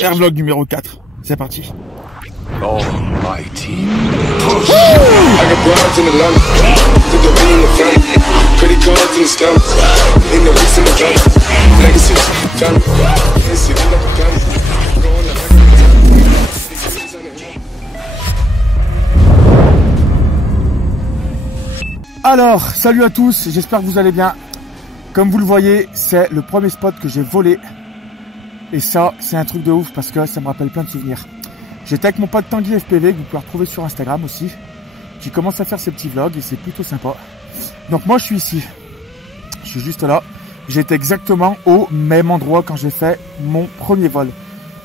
Airvlog numéro 4, c'est parti. Almighty. Alors, salut à tous, j'espère que vous allez bien. Comme vous le voyez, c'est le premier spot que j'ai volé. Et ça, c'est un truc de ouf parce que ça me rappelle plein de souvenirs. J'étais avec mon pote Tanguy FPV, que vous pouvez retrouver sur Instagram aussi, qui commence à faire ses petits vlogs et c'est plutôt sympa. Donc moi, je suis ici. Je suis juste là. J'étais exactement au même endroit quand j'ai fait mon premier vol.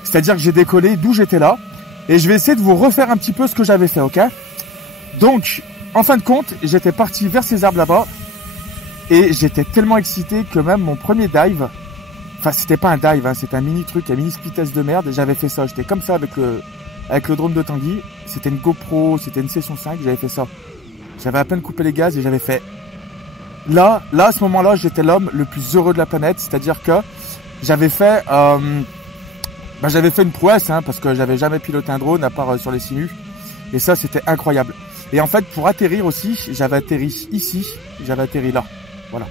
C'est-à-dire que j'ai décollé d'où j'étais là. Et je vais essayer de vous refaire un petit peu ce que j'avais fait, ok? Donc, en fin de compte, j'étais parti vers ces arbres là-bas. Et j'étais tellement excité que même mon premier dive... Enfin, c'était pas un dive, hein, c'était un mini truc, un mini splittesse de merde. Et j'avais fait ça. J'étais comme ça avec le drone de Tanguy. C'était une GoPro, c'était une Session 5. J'avais fait ça. J'avais à peine coupé les gaz et j'avais fait... Là, à ce moment-là, j'étais l'homme le plus heureux de la planète. C'est-à-dire que j'avais fait... j'avais fait une prouesse, hein, parce que j'avais jamais piloté un drone à part sur les simus. Et ça, c'était incroyable. Et en fait, pour atterrir aussi, j'avais atterri ici. J'avais atterri là. Voilà.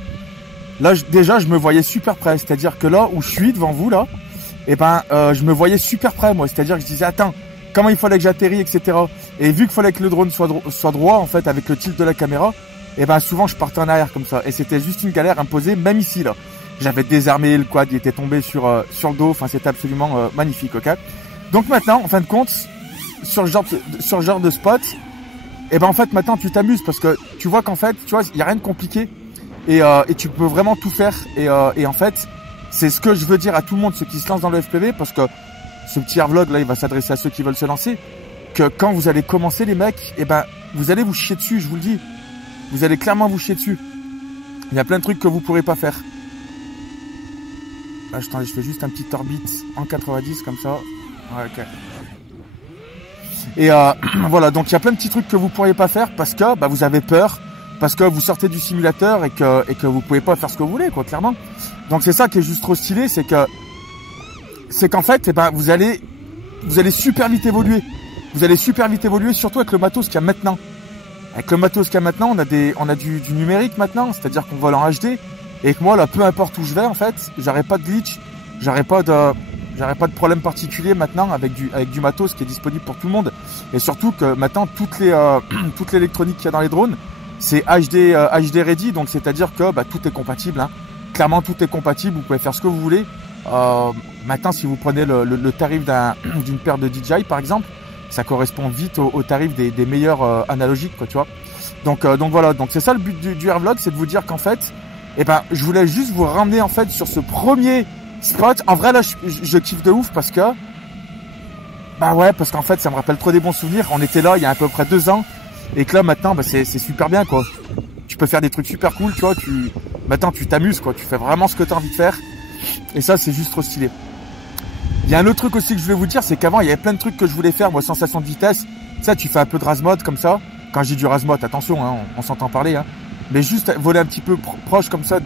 Là, déjà, je me voyais super près. C'est-à-dire que là où je suis devant vous, là, je me voyais super près, moi. C'est-à-dire que je disais, attends, comment il fallait que j'atterris, etc. Et vu qu'il fallait que le drone soit droit, en fait, avec le tilt de la caméra, souvent, je partais en arrière comme ça. Et c'était juste une galère imposée, même ici, là. J'avais désarmé, le quad, il était tombé sur le dos. Enfin, c'était absolument magnifique, ok? Donc maintenant, en fin de compte, sur le genre de spot, en fait, maintenant, tu t'amuses parce que tu vois qu'en fait, tu vois, il n'y a rien de compliqué. Et tu peux vraiment tout faire. Et en fait, c'est ce que je veux dire à tout le monde, ceux qui se lancent dans le FPV, parce que ce petit airvlog là, il va s'adresser à ceux qui veulent se lancer. Que quand vous allez commencer, les mecs, vous allez vous chier dessus, je vous le dis. Vous allez clairement vous chier dessus. Il y a plein de trucs que vous pourrez pas faire. Là, je fais juste un petit orbite en 90 comme ça. Ouais, ok. Et voilà, donc il y a plein de petits trucs que vous pourriez pas faire parce que vous avez peur. Parce que vous sortez du simulateur et que vous pouvez pas faire ce que vous voulez, quoi, clairement. Donc c'est ça qui est juste trop stylé, c'est qu'en fait, vous allez super vite évoluer. Vous allez super vite évoluer, surtout avec le matos qu'il y a maintenant. Avec le matos qu'il y a maintenant, on a du numérique maintenant, c'est-à-dire qu'on vole en HD. Et que moi, là, peu importe où je vais, en fait, j'aurai pas de glitch, j'aurai pas de problème particulier maintenant avec du matos qui est disponible pour tout le monde. Et surtout que maintenant, toute l'électronique qu'il y a dans les drones, c'est HD ready, donc c'est-à-dire que tout est compatible, hein. Clairement tout est compatible, vous pouvez faire ce que vous voulez. Maintenant, si vous prenez le tarif d'une paire de DJI par exemple, ça correspond vite au tarif des meilleurs analogiques, quoi, tu vois. Donc voilà, donc c'est ça le but du airvlog, c'est de vous dire qu'en fait, je voulais juste vous ramener en fait sur ce premier spot. En vrai là, je kiffe de ouf parce que parce qu'en fait ça me rappelle trop des bons souvenirs. On était là il y a à peu près 2 ans. Et que là maintenant c'est super bien, quoi. Tu peux faire des trucs super cool, tu vois, maintenant tu t'amuses, quoi, tu fais vraiment ce que tu as envie de faire. Et ça c'est juste trop stylé. Il y a un autre truc aussi que je voulais vous dire, c'est qu'avant il y avait plein de trucs que je voulais faire, moi, sensation de vitesse. Ça, tu fais un peu de razmod comme ça. Quand je dis du razmod, attention, hein, on s'entend parler, hein. Mais juste voler un petit peu proche comme ça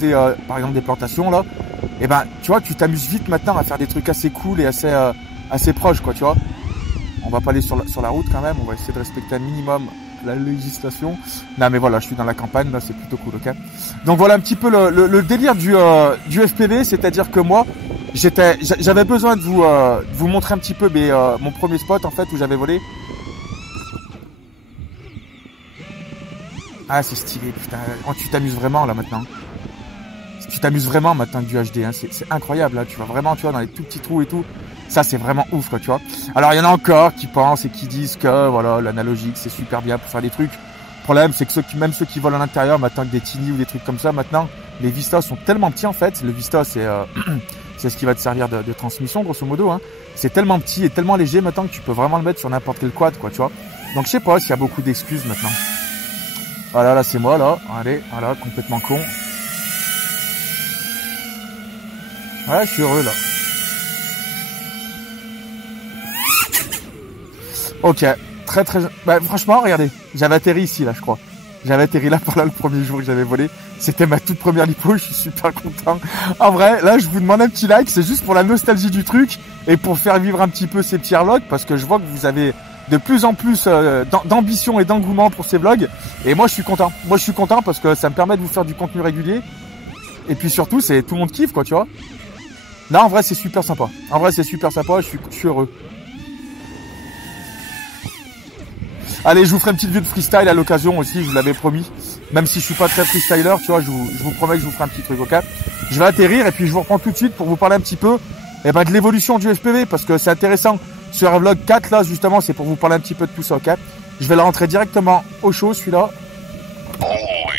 par exemple des plantations là. Tu vois, tu t'amuses vite maintenant à faire des trucs assez cool et assez proches, quoi, tu vois. On va pas aller sur la route quand même, on va essayer de respecter un minimum la législation. Non mais voilà, je suis dans la campagne, là c'est plutôt cool, ok. Donc voilà un petit peu le délire du FPV, c'est-à-dire que moi, j'avais besoin de vous montrer un petit peu mon premier spot en fait où j'avais volé. Ah c'est stylé, putain, tu t'amuses vraiment là maintenant. Tu t'amuses vraiment maintenant du HD, hein. C'est incroyable, là. Tu vas vraiment, tu vois, dans les tout petits trous et tout. Ça, c'est vraiment ouf, quoi, tu vois. Alors, il y en a encore qui pensent et qui disent que, voilà, l'analogique, c'est super bien pour faire des trucs. Le problème, c'est que même ceux qui volent à l'intérieur, maintenant, avec des Tiny ou des trucs comme ça, maintenant, les Vistas sont tellement petits, en fait. Le Vista, c'est ce qui va te servir de transmission, grosso modo, hein. C'est tellement petit et tellement léger, maintenant, que tu peux vraiment le mettre sur n'importe quel quad, quoi, tu vois. Donc, je sais pas s'il y a beaucoup d'excuses, maintenant. Voilà, là, c'est moi, là. Allez, voilà, complètement con. Ouais, je suis heureux là. Ok, très très... Bah, franchement, regardez, j'avais atterri ici là, je crois. J'avais atterri là par là le premier jour que j'avais volé. C'était ma toute première lipo, je suis super content. En vrai, là, je vous demande un petit like, c'est juste pour la nostalgie du truc et pour faire vivre un petit peu ces petits vlogs parce que je vois que vous avez de plus en plus d'ambition et d'engouement pour ces vlogs. Et moi, je suis content. Moi, je suis content parce que ça me permet de vous faire du contenu régulier. Et puis surtout, c'est tout le monde kiffe, quoi, tu vois. Là, en vrai, c'est super sympa. En vrai, c'est super sympa, je suis heureux. Allez, je vous ferai une petite vidéo de freestyle à l'occasion aussi, je vous l'avais promis. Même si je suis pas très freestyler, tu vois, je vous promets que je vous ferai un petit truc, ok? Je vais atterrir et puis je vous reprends tout de suite pour vous parler un petit peu de l'évolution du FPV parce que c'est intéressant. Sur un vlog 4, là, justement, c'est pour vous parler un petit peu de tout ça, ok? Je vais la rentrer directement au chaud, celui-là.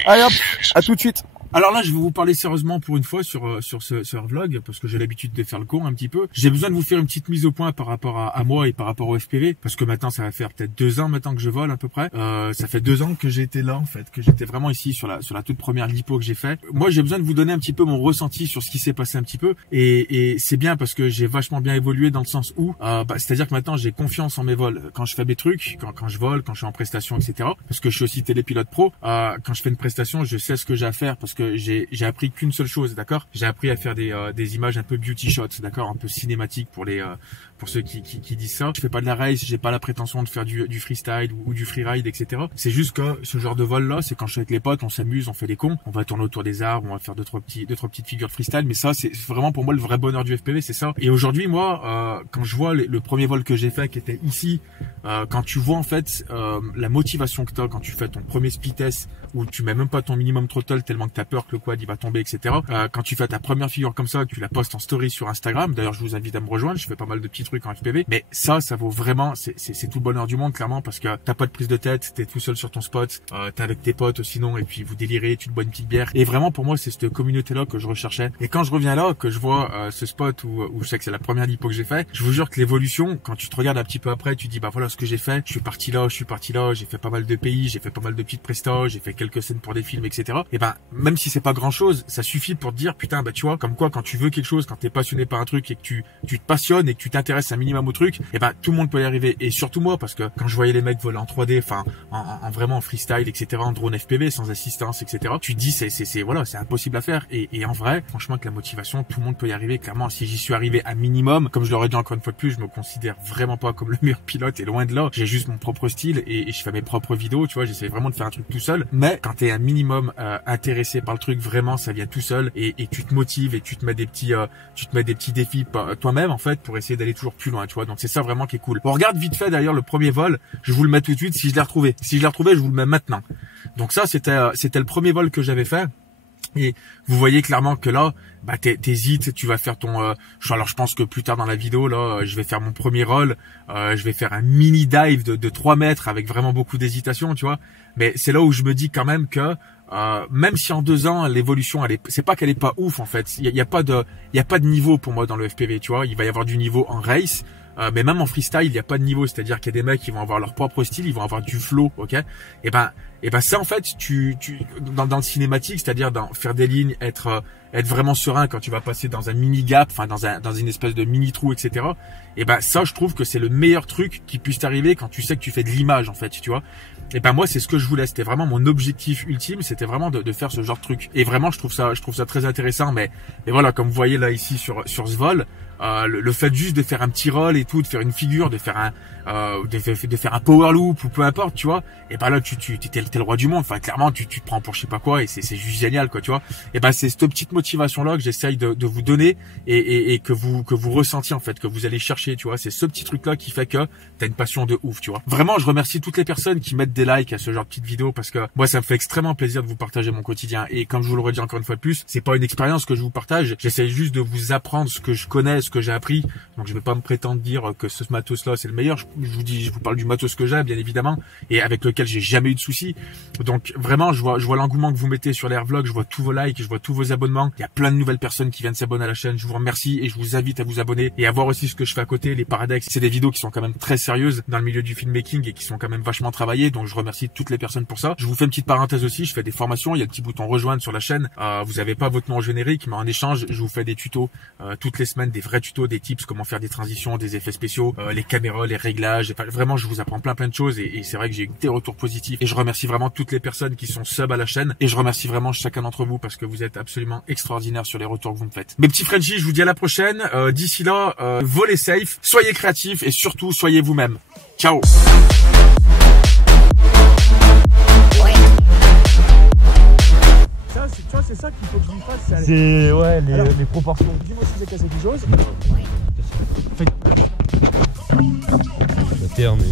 Allez hop, à tout de suite. Alors là, je vais vous parler sérieusement pour une fois sur ce vlog, parce que j'ai l'habitude de faire le con un petit peu. J'ai besoin de vous faire une petite mise au point par rapport à moi et par rapport au FPV, parce que maintenant, ça va faire peut-être 2 ans maintenant que je vole à peu près. Ça fait 2 ans que j'ai été là, en fait, que j'étais vraiment ici sur la toute première lipo que j'ai fait. Moi, j'ai besoin de vous donner un petit peu mon ressenti sur ce qui s'est passé un petit peu, et c'est bien parce que j'ai vachement bien évolué dans le sens où, c'est-à-dire que maintenant, j'ai confiance en mes vols. Quand je fais mes trucs, quand je vole, quand je suis en prestation, etc. Parce que je suis aussi télépilote pro. Quand je fais une prestation, je sais ce que j'ai à faire parce que j'ai appris qu'une seule chose, d'accord? J'ai appris à faire des images un peu beauty shots, d'accord? Un peu cinématiques pour ceux qui disent ça. Je fais pas de la race, j'ai pas la prétention de faire du freestyle ou du freeride, etc. C'est juste que ce genre de vol là, c'est quand je suis avec les potes, on s'amuse, on fait des cons, on va tourner autour des arbres, on va faire deux trois petites figures de freestyle, mais ça c'est vraiment pour moi le vrai bonheur du FPV, c'est ça. Et aujourd'hui moi, quand je vois le premier vol que j'ai fait qui était ici, quand tu vois en fait la motivation que t'as quand tu fais ton premier speed test où tu mets même pas ton minimum throttle tellement que t'as peur que le quad il va tomber, etc. Quand tu fais ta première figure comme ça, que tu la postes en story sur Instagram, d'ailleurs je vous invite à me rejoindre, je fais pas mal de petits trucs en FPV, mais ça vaut vraiment, c'est tout le bonheur du monde clairement, parce que t'as pas de prise de tête, t'es tout seul sur ton spot, t'es avec tes potes sinon, et puis vous délirez, tu te bois une petite bière, et vraiment pour moi c'est cette communauté là que je recherchais. Et quand je reviens là, que je vois ce spot où je sais que c'est la première lipo que j'ai fait, je vous jure que l'évolution, quand tu te regardes un petit peu après, tu dis bah voilà ce que j'ai fait, je suis parti là, j'ai fait pas mal de pays, j'ai fait pas mal de petites prestas, j'ai fait quelques scènes pour des films, etc. Et ben même si c'est pas grand chose, ça suffit pour te dire putain, bah tu vois, comme quoi quand tu veux quelque chose, quand t'es passionné par un truc et que tu te passionnes et que tu t'intéresses un minimum au truc, et ben tout le monde peut y arriver. Et surtout moi, parce que quand je voyais les mecs voler en 3D, enfin en vraiment en freestyle, etc., en drone FPV sans assistance, etc., tu te dis c'est impossible à faire. Et en vrai, franchement, avec la motivation, tout le monde peut y arriver. Clairement, si j'y suis arrivé un minimum, comme je l'aurais dit encore une fois de plus, je me considère vraiment pas comme le meilleur pilote, et loin de là. J'ai juste mon propre style et je fais mes propres vidéos, tu vois, j'essaie vraiment de faire un truc tout seul. Mais quand t'es un minimum intéressé par le truc, vraiment ça vient tout seul, et tu te motives et tu te mets des petits défis toi-même en fait pour essayer d'aller toujours plus loin, tu vois. Donc c'est ça vraiment qui est cool. On regarde vite fait d'ailleurs le premier vol, je vous le mets tout de suite si je l'ai retrouvé. Si je l'ai retrouvé, je vous le mets maintenant. Donc ça c'était le premier vol que j'avais fait. Et vous voyez clairement que là, bah t'hésites, tu vas faire ton. Alors je pense que plus tard dans la vidéo là, je vais faire mon premier roll, je vais faire un mini dive de 3 mètres avec vraiment beaucoup d'hésitation, tu vois. Mais c'est là où je me dis quand même que même si en 2 ans l'évolution, c'est pas qu'elle est pas ouf en fait. Il y a pas de niveau pour moi dans le FPV, tu vois. Il va y avoir du niveau en race. Mais même en freestyle, il n'y a pas de niveau, c'est-à-dire qu'il y a des mecs qui vont avoir leur propre style, ils vont avoir du flow, ok. Et ben ça en fait, dans le cinématique, c'est-à-dire dans faire des lignes, être vraiment serein quand tu vas passer dans un mini gap, enfin dans une espèce de mini trou, etc. Et ben ça, je trouve que c'est le meilleur truc qui puisse t'arriver quand tu sais que tu fais de l'image en fait, tu vois. Et ben moi c'est ce que je voulais, c'était vraiment mon objectif ultime, c'était vraiment de faire ce genre de truc. Et vraiment je trouve ça très intéressant. Mais voilà, comme vous voyez là ici sur ce vol, le fait juste de faire un petit roll et tout, de faire une figure, de faire un power loop ou peu importe, tu vois. Et ben là t'es le roi du monde. Enfin clairement tu te prends pour je sais pas quoi, et c'est juste génial quoi, tu vois. Et ben c'est cette petite motivation là que j'essaye de vous donner et que vous ressentiez en fait, que vous allez chercher, tu vois. C'est ce petit truc là qui fait que t'as une passion de ouf, tu vois. Vraiment je remercie toutes les personnes qui mettent des likes à ce genre de petites vidéos, parce que moi ça me fait extrêmement plaisir de vous partager mon quotidien. Et comme je vous le redis encore une fois de plus, c'est pas une expérience que je vous partage, j'essaye juste de vous apprendre ce que je connais, ce que j'ai appris. Donc je vais pas me prétendre dire que ce matos là c'est le meilleur. Je vous parle du matos que j'ai bien évidemment, et avec lequel j'ai jamais eu de soucis. Donc vraiment je vois l'engouement que vous mettez sur les vlogs, je vois tous vos likes, je vois tous vos abonnements, Il y a plein de nouvelles personnes qui viennent s'abonner à la chaîne. Je vous remercie et je vous invite à vous abonner et à voir aussi ce que je fais à côté. Les Paradex, c'est des vidéos qui sont quand même très sérieuses dans le milieu du filmmaking et qui sont quand même vachement travaillées. Donc je remercie toutes les personnes pour ça. Je vous fais une petite parenthèse aussi. Je fais des formations. Il y a le petit bouton rejoindre sur la chaîne. Vous avez pas votre nom en générique, mais en échange, je vous fais des tutos toutes les semaines, des vrais tutos, des tips, comment faire des transitions, des effets spéciaux, les caméras, les réglages. Enfin, vraiment, je vous apprends plein de choses et c'est vrai que j'ai eu des retours positifs et je remercie vraiment toutes les personnes qui sont sub à la chaîne et je remercie vraiment chacun d'entre vous parce que vous êtes absolument extraordinaires sur les retours que vous me faites. Mes petits Frenchies, je vous dis à la prochaine. D'ici là, volez safe, soyez créatifs et surtout soyez vous-même. Ciao. Ça, tu vois, c'est ça qu'il faut que je lui fasse. C'est ouais, les proportions. Dis-moi si j'ai cassé quelque chose. La terre, mais...